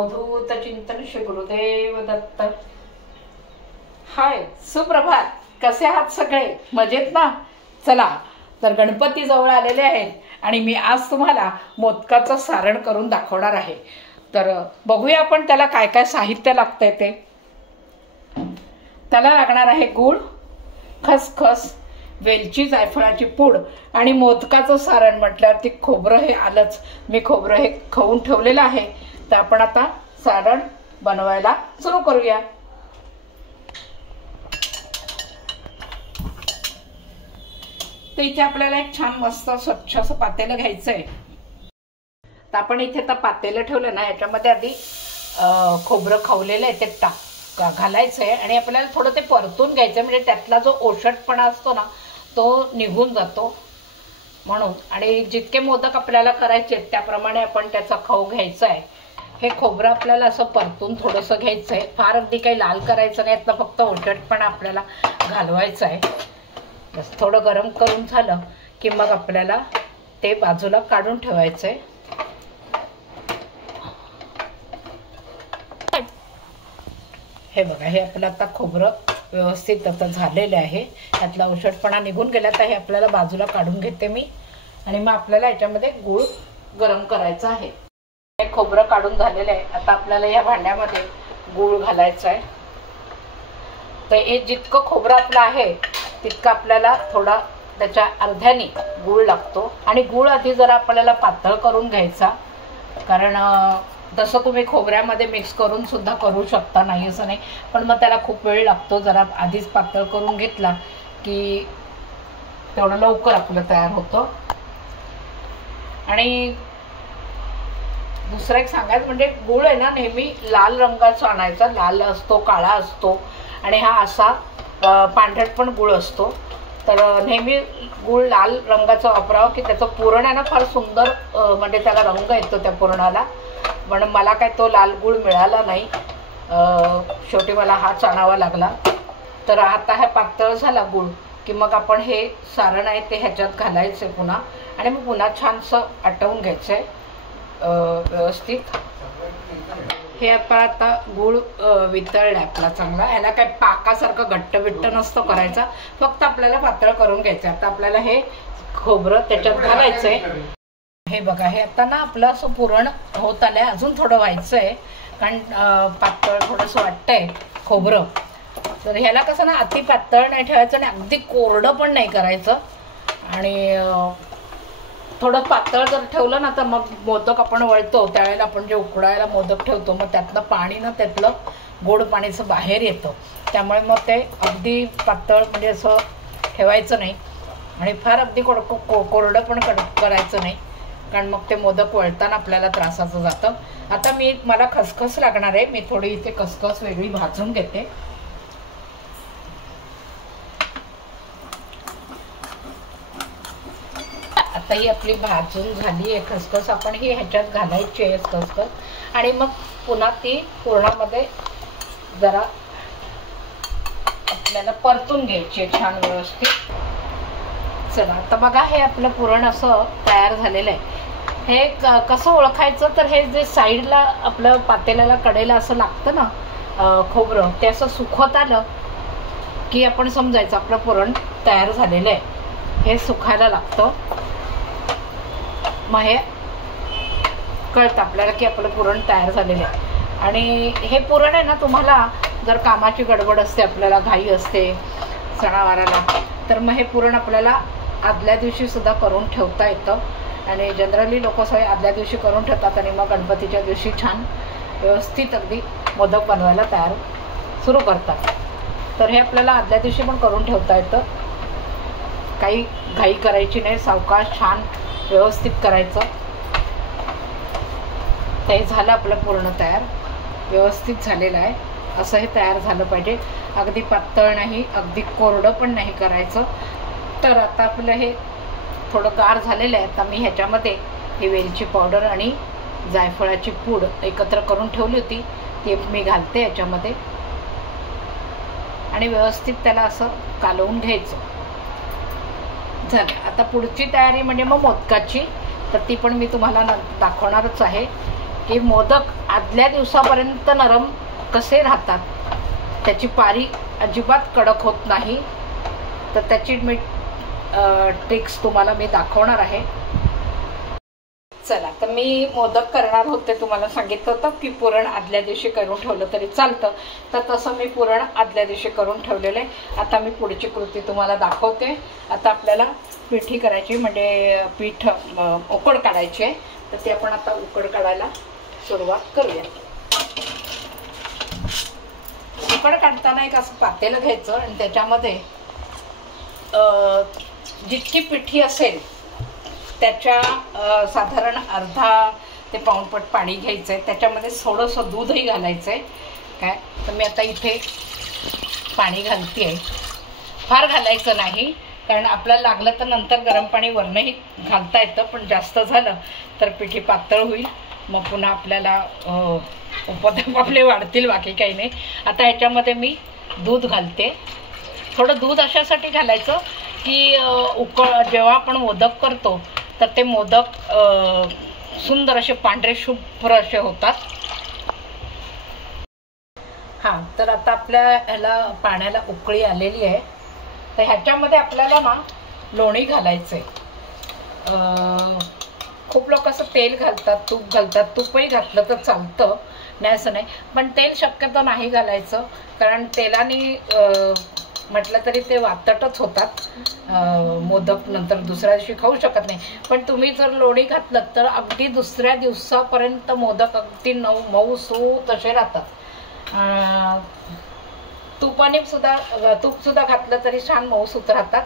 अवधूत चिंतन श्री गुरुदेव दत्त। हाय, सुप्रभात। कसे आहात सगळे? मजेत ना? चला तर गणपती जवळ आलेले आहेत आणि मी आज तुम्हाला मोदकाचं सारण करून दाखवणार आहे। तर बघूया आपण त्याला काय काय साहित्य लागतंय ते। त्याला लागणार आहे गूळ, खसखस, वेलची, जायफळाची पूड आणि मोदकाचं सारण म्हटल्यावरती खोबरं हे आलंच। मी खोबरं हे खवून ठेवलेलं आहे। तर आपण आता सारण बनवायला सुरू करूया। तर इथे आपल्याला एक छान मस्त स्वच्छ असं पातेलं घ्यायचंय। तर आपण इथे तर पातेलं ठेवलं ना, याच्यामध्ये आधी खोबरं खवलेलं आहे ते घालायचंय आणि आपल्याला थोडं ते परतून घ्यायचं, म्हणजे त्यातला जो ओषटपणा असतो ना तो निघून जातो म्हणून। आणि जितके मोदक आपल्याला करायचे त्याप्रमाणे आपण त्याचा खव घ्यायचा आहे। हे खोबरं आपल्याला असं परतून थोडंसं घ्यायचंय, फार अगदी काही लाल करायचं नाही, यातला फक्त ओषटपणा आपल्याला घालवायचा आहे। बस थोडं गरम करून झालं की मग आपल्याला ते बाजूला काढून ठेवायचंय। हे बघा, हे आपलं आता खोबरं व्यवस्थित आता झालेलं आहे, यातला औषधपणा निघून गेला। तर हे आपल्याला बाजूला काढून घेते मी आणि मग आपल्याला याच्यामध्ये गूळ गरम करायचा आहे। हे खोबरं काढून झालेलं आहे। आता आपल्याला या भांड्यामध्ये गूळ घालायचा आहे। तर हे जितकं खोबरं आपलं आहे तितकं आपल्याला थोडा त्याच्या अर्ध्याने गूळ लागतो आणि गूळ आधी जरा आपल्याला पातळ करून घ्यायचा, कारण तसं तुम्ही खोबऱ्यामध्ये मिक्स करून सुद्धा करू शकता, नाही असं नाही, पण मग त्याला खूप वेळ लागतो। जरा आधीच पातळ करून घेतला की तेवढं लवकर आपलं तयार होतं। आणि दुसरं एक सांगायचं म्हणजे गूळ आहे ना, नेहमी लाल रंगाचा आणायचा। लाल असतो, काळा असतो आणि हा असा पांढरट पण गूळ असतो। तर नेहमी गूळ लाल रंगाचा वापरावा की त्याचं पुरण आहे ना फार सुंदर, म्हणजे त्याला रंग येतो त्या पुरणाला। पण मला काय तो लाल गूळ मिळाला नाही, शेवटी मला हाच आणावा लागला। तर आता हा पातळ झाला गूळ की मग आपण हे सारण आहे ते ह्याच्यात घालायचे पुन्हा आणि मग पुन्हा छानसं आटवून घ्यायचंय व्यवस्थित। हे आपण आता गूळ वितळला आपला चांगला, ह्याला काय पाकासारखं घट्ट बिट्ट नसतं करायचा, फक्त आपल्याला पातळ करून घ्यायचं। आता आपल्याला हे खोबरं त्याच्यात घालायचंय। हे बघा, हे आता ना आपलं असं पुरण होत आलंय, अजून थोडं व्हायचंय कारण पातळ थोडंसं वाटतंय खोबरं। तर ह्याला कसं ना अति पातळ नाही ठेवायचं आणि अगदी कोरडं पण नाही करायचं। आणि थोडं पातळ जर ठेवलं ना तर मग मोदक आपण वळतो त्यावेळेला आपण जे उकडायला मोदक ठेवतो मग त्यातलं पाणी ना त्यातलं गोड पाणीचं बाहेर येतं, त्यामुळे मग ते अगदी पातळ म्हणजे असं ठेवायचं नाही आणि फार अगदी कोरडं पण करायचं नाही, कारण मग ते मोदक वळताना आपल्याला त्रासाचं जातं। आता मला खसखस लागणार आहे, मी थोडी इथे खसखस वेगळी भाजून घेते। आता ही आपली भाजून झाली आहे खसखस, आपण ही ह्याच्यात घालायची आहे खसखस आणि मग पुन्हा ती पुरणामध्ये जरा आपल्याला परतून घ्यायची आहे छान व्यवस्थित। चला आता बघा, हे आपलं पुरण असं तयार झालेलं आहे। हे कसं ओळखायचं, तर हे जे साईडला आपलं पातेल्याला कडेला असं लागतं ना खोबरं, ते असं सुकत आलं की आपण समजायचं आपलं पुरण तयार झालेलं आहे। हे सुखायला लागतं, मग हे कळतं आपल्याला की आपलं पुरण तयार झालेलं आहे। आणि हे पुरण आहे ना, तुम्हाला जर कामाची गडबड असते, आपल्याला घाई असते सणावाराला, तर मग हे पुरण आपल्याला आदल्या दिवशी सुद्धा करून ठेवता येतं आणि जनरली लोक सगळे आदल्या दिवशी करून ठेवतात आणि मग गणपतीच्या दिवशी छान व्यवस्थित अगदी मोदक बनवायला तयार सुरू करतात। तर हे आपल्याला आदल्या दिवशी पण करून ठेवता येतं, काही घाई करायची नाही, सावकाश छान व्यवस्थित करायचं। ते झालं आपलं पूर्ण तयार, व्यवस्थित झालेलं आहे। असं हे तयार झालं पाहिजे, अगदी पातळ नाही, अगदी कोरडं पण नाही करायचं। तर आता आपलं हे थोडं गार झालेलं आहे। आता मी ह्याच्यामध्ये ही वेलची पावडर आणि जायफळाची पूड एकत्र करून ठेवली होती, ती मी घालते याच्यामध्ये आणि व्यवस्थित त्याला असं कालवून घ्यायचं। झालं आता पुढची तयारी म्हणजे मग मोदकाची, तर ती पण मी तुम्हाला दाखवणारच आहे की मोदक आदल्या दिवसापर्यंत नरम कसे राहतात, त्याची पारी अजिबात कडक होत नाही. तर त्याची मी ट्रिक्स तुम्हाला मी दाखवणार आहे. चला, तर मी मोदक करणार होते, तुम्हाला सांगितलं होतं की पुरण आदल्या दिवशी करून ठेवलं तरी चालतं. तर तसं मी पुरण आदल्या दिवशी करून ठेवलेलं आहे. आता मी पुढची कृती तुम्हाला दाखवते. आता आपल्याला पिठी करायची, म्हणजे पीठ उकड काढायची आहे. तर ते आपण आता उकड काढायला सुरुवात करूया. उकड काढताना एक असं पातेलं घ्यायचं आणि त्याच्यामध्ये जितकी पिठी असेल त्याच्या साधारण अर्धा ते पाऊणपट पाणी घ्यायचं आहे. त्याच्यामध्ये थोडंसं दूधही घालायचं आहे. काय, तर मी आता इथे पाणी घालते आहे. फार घालायचं नाही, कारण आपल्याला लागलं तर नंतर गरम पाणी वरनंही घालता येतं, पण जास्त झालं तर पिठी पातळ होईल. मग पुन्हा आपल्याला उपद्रव आपले वाढतील, बाकी काही नाही. आता ह्याच्यामध्ये मी दूध घालते. थोडं दूध अशासाठी घालायचं की जेव्हा आपण मोदक करतो तर ते मोदक सुंदर असे पांढरे शुभ्र असे होतात. हां, तर आता आपल्या ह्याला पाण्याला उकळी आलेली आहे. तर ह्याच्यामध्ये आपल्याला ना लोणी घालायचं आहे. खूप लोक असं तेल घालतात, तूप घालतात. तूपही घातलं तर चालतं, नाही असं नाही, पण तेल शक्यतो नाही घालायचं, कारण तेलाने म्हटलं तरी ते वातटच होतात. मोदक नंतर दुसऱ्या दिवशी खाऊ शकत नाही. पण तुम्ही जर लोणी घातलं तर अगदी दुसऱ्या दिवसापर्यंत मोदक अगदी मऊ सू तसे राहतात. तूप सुद्धा घातलं तरी छान मऊसूत राहतात.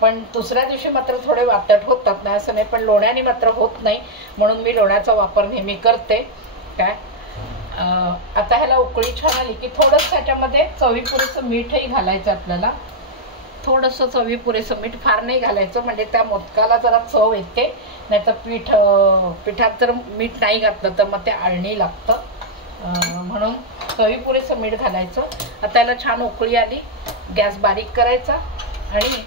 पण दुसऱ्या दिवशी मात्र थोडे वातट होतात, नाही असं नाही, पण लोण्याने मात्र होत नाही. म्हणून मी लोण्याचा वापर नेहमी करते. काय, आता ह्याला उकळी छान आली की थोडंसं ह्याच्यामध्ये चवीपुरेसं मीठही घालायचं आपल्याला. थोडंसं चवीपुरेसं मीठ, फार नाही घालायचं, म्हणजे त्या मोदकाला जरा चव येते. नाही तर पिठात जर मीठ नाही घातलं तर मग ते आळणी लागतं. म्हणून चवीपुरेसं मीठ घालायचं. आता याला छान उकळी आली, गॅस बारीक करायचा. आणि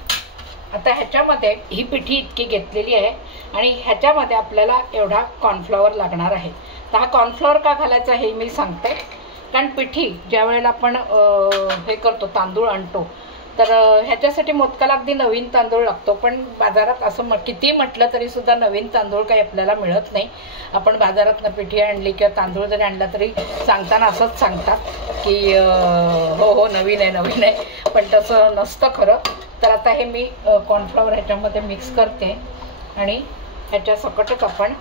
आता ह्याच्यामध्ये ही पिठी इतकी घेतलेली आहे आणि ह्याच्यामध्ये आपल्याला एवढा कॉर्नफ्लॉवर लागणार आहे. तर हा कॉर्नफ्लॉवर का घालायचा हे मी सांगते. कारण पिठी ज्या वेळेला आपण हे करतो, तांदूळ आणतो, तर ह्याच्यासाठी मोदकाला अगदी नवीन तांदूळ लागतो. पण बाजारात असं किती म्हटलं तरी सुद्धा नवीन तांदूळ काही आपल्याला मिळत नाही. आपण बाजारातनं पिठी आणली किंवा तांदूळ जरी आणला तरी सांगताना असंच सांगतात की हो नवीन आहे, पण तसं नसतं खरं. तर आता हे मी कॉर्नफ्लॉवर ह्याच्यामध्ये मिक्स करते आणि ह्याच्या सकटच आपण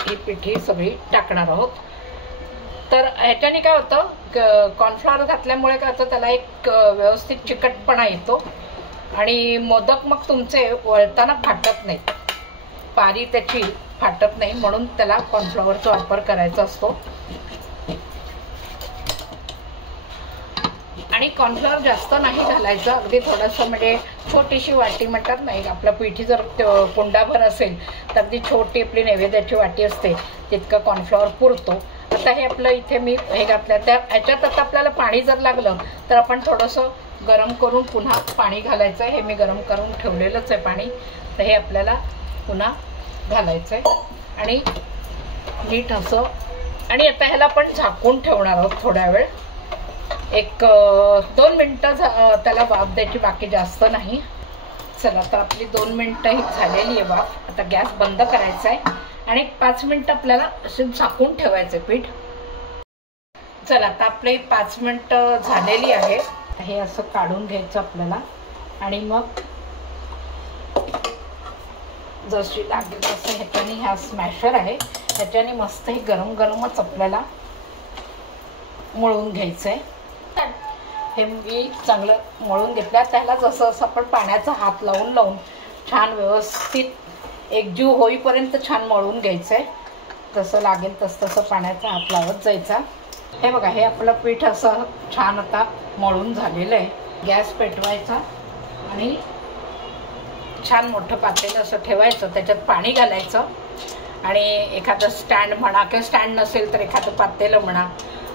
ही पिठी सगळी टाकणार आहोत. तर ह्याच्याने काय होतं, कॉर्नफ्लॉवर घातल्यामुळे काय होतं, त्याला एक व्यवस्थित चिकटपणा येतो आणि मोदक मग तुमचे वळताना फाटत नाहीत, पारी त्याची फाटत नाही. म्हणून त्याला कॉर्नफ्लॉवरचा वापर करायचा असतो. आणि कॉर्नफ्लॉवर जास्त नाही घालायचं, अगदी थोडंसं, म्हणजे छोटीशी वाटी म्हणतात नाही, आपल्या पिठी जर कुंडाभर असेल तर अगदी छोटी आपली नैवेद्याची वाटी असते तितकं कॉर्नफ्लॉवर पुरतो. आता हे आपलं इथे मी हे घातलं, त्या ह्याच्यात आता आपल्याला पाणी जर लागलं तर आपण थोडंसं गरम करून पुन्हा पाणी घालायचं आहे. हे मी गरम करून ठेवलेलंच आहे पाणी, तर हे आपल्याला पुन्हा घालायचं आहे आणि मीठ असं. आणि आता ह्याला आपण झाकून ठेवणार आहोत थोड्या वेळ, एक 2 मिनटं त्याला वाफ द्यायची, बाकी जास्त नाही. चला, तर आपली 2 मिनटं ही झालेली आहे वाफ. आता गॅस बंद करायचा आहे आणि 5 मिनटं आपल्याला असे झाकून ठेवायचं पीठ. चला, आता आपली 5 मिनटं झालेली आहे. हे असं काढून घ्यायचं आपल्याला आणि मग जशी लागेल तसं ह्याच्याने, हा स्मॅशर आहे ह्याच्याने मस्त हे गरम गरमच आपल्याला मळून घ्यायचं आहे. हे मी चांगलं मळून घेतलं. त्याला जसं असं आपण पाण्याचा हात लावून छान व्यवस्थित एकजीव होईपर्यंत छान मळून घ्यायचं आहे. जसं लागेल तसं पाण्याचा हात लावत जायचा. हे बघा, हे आपलं पीठ असं छान आता मळून झालेलं आहे. गॅस पेटवायचा आणि छान मोठं पातेलं असं ठेवायचं, त्याच्यात पाणी घालायचं आणि एखादं स्टँड म्हणा किंवा स्टँड नसेल तर एखादं पातेलं म्हणा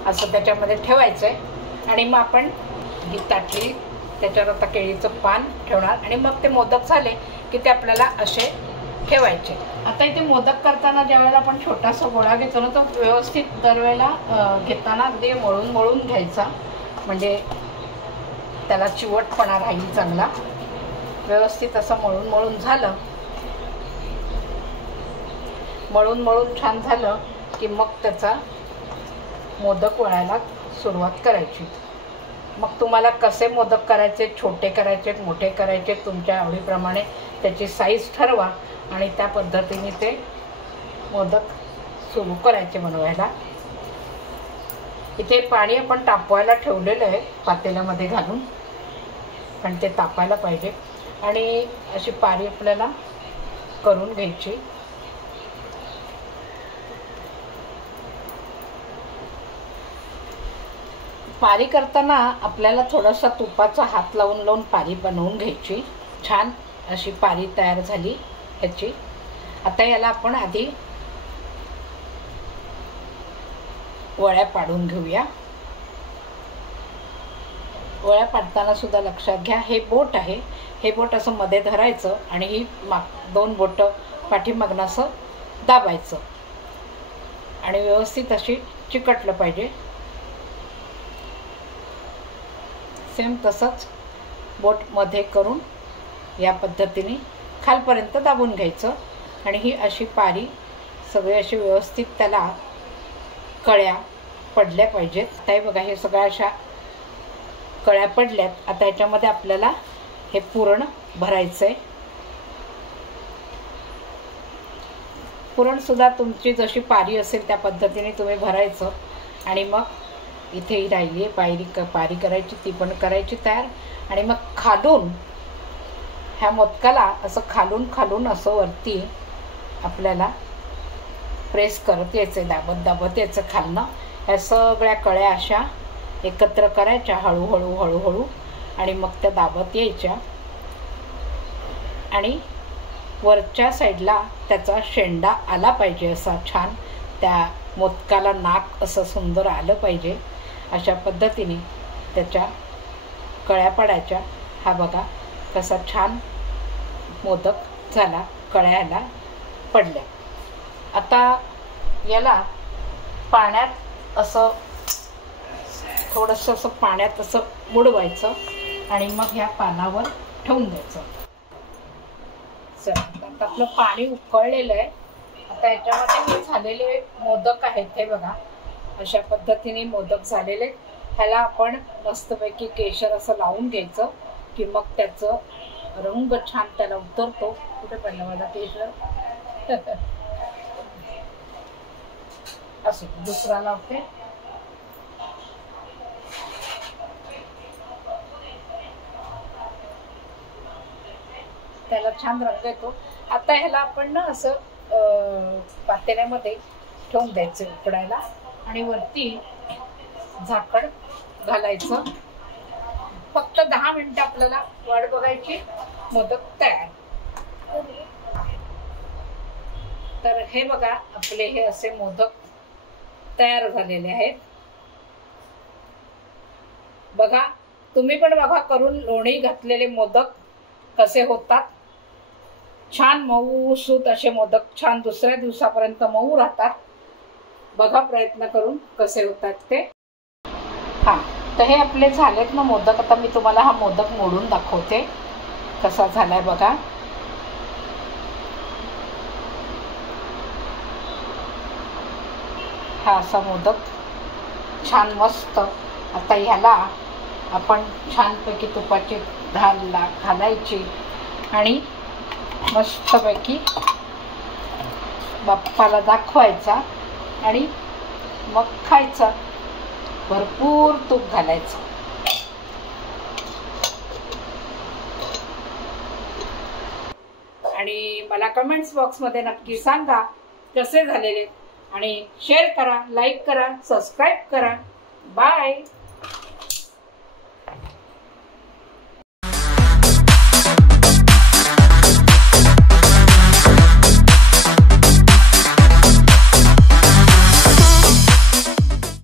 असं त्याच्यामध्ये ठेवायचं आहे. आणि मग आपण ही ताटली त्याच्यावर आता केळीचं पान ठेवणार आणि मग ते मोदक झाले की ते आपल्याला असे ठेवायचे। आता इथे मोदक करताना ज्यावेळेला आपण छोटासा गोळा घेतो ना, तो व्यवस्थित दरवेळेला घेताना अगदी मळून मळून घ्यायचा, म्हणजे त्याला चिवटपणा राहील चांगला। व्यवस्थित असं मळून मळून झालं, मळून मळून छान झालं की मग त्याचा मोदक वळायला सुरुवात करायची। मग तुम्हाला कसे मोदक करायचे, छोटे करायचे, मोठे करायचे, तुमच्या आवडीप्रमाणे त्याची साईज ठरवा आणि त्या पद्धतीने ते मोदक सुरू करायचे बनवायला। इथे पाणी आपण तापवायला ठेवलेलं आहे पातेल्यामध्ये घालून, पण ते तापायला पाहिजे। आणि अशी पारी आपल्याला करून घ्यायची। पारी करताना आपल्याला थोडासा तुपाचा हात लावून लावून पारी बनवून घ्यायची। छान अशी पारी तयार झाली ह्याची। आता याला आपण आधी वळ्या पाडून घेऊया। वळ्या पाडताना सुद्धा लक्षात घ्या, हे बोट आहे, हे बोट असं मध्ये धरायचं आणि ही दोन बोट पाठीमागनं असं दाबायचं आणि व्यवस्थित अशी चिकटलं पाहिजे। सेम तसंच बोट मध्ये करून या पद्धतीने खालपर्यंत दाबून घ्यायचं आणि ही अशी पारी सगळी अशी व्यवस्थित त्याला कळ्या पडल्या पाहिजेत। आता बघा, हे सगळ्या अशा कळ्या पडल्यात। आता याच्यामध्ये आपल्याला हे पुरण भरायचं आहे। पुरण सुद्धा तुमची जशी पारी असेल त्या पद्धतीने तुम्ही भरायचं आणि मग इथे ही राहिली पारी करायची, ती पण करायची तयार। आणि मग खालून ह्या मोदकाला असं खालून खालून असं वरती आपल्याला प्रेस करत यायचं, दाबत दाबत यायचं खालनं। ह्या सगळ्या कळ्या अशा एकत्र करायच्या हळूहळू हळूहळू आणि मग त्या दाबत यायच्या आणि वरच्या साईडला त्याचा शेंडा आला पाहिजे, असा छान त्या मोदकाला नाक असं सुंदर आलं पाहिजे। अशा पद्धतीने त्याच्या कळ्या पडायच्या। हा बघा कसा छान मोदक झाला, कळ्याला पडल्या। आता याला पाण्यात असं थोडंसं असं पाण्यात असं बुडवायचं आणि मग ह्या पानावर ठेवून द्यायचं। चला, आता आपलं पाणी उकळलेलं आहे। आता याच्यामध्ये हे झालेले मोदक आहेत, हे बघा अशा पद्धतीने मोदक झालेले। ह्याला आपण मस्तपैकी केशर असं लावून घ्यायचं की मग त्याचं रंग छान त्याला उतरतो। कुठे पडलं माझा केशर? असं दुसरा लावते। त्याला छान रंग येतो। आता ह्याला आपण ना असं पातेल्यामध्ये ठेवून द्यायचं उकडायला आणि वरती झाकण घालायचं। फक्त 10 मिनिटं आपल्याला वाट बघायची, मोदक तयार। तर हे बघा, आपले हे असे मोदक तयार झालेले आहेत। बघा, तुम्ही पण बघा करून लोणी घातलेले मोदक कसे होतात। छान मऊ सूत असे मोदक छान दुसऱ्या दिवसापर्यंत मऊ राहतात। बघा प्रयत्न करून कसे होतात ते। हा, तर हे आपले झालेत ना मोदक। आता मी तुम्हाला हा मोदक मोडून दाखवते कसा झालाय बघा। हा असा मोदक छान मस्त। आता ह्याला आपण छानपैकी तुपाची धार घालायची आणि मस्तपैकी बाप्पाला दाखवायचा आणि मग खायचा। भरपूर तूप घालायचं। आणि मला कमेंट्स बॉक्समध्ये नक्की सांगा कसे झालेले आणि शेअर करा, लाईक करा, सबस्क्राईब करा। बाय।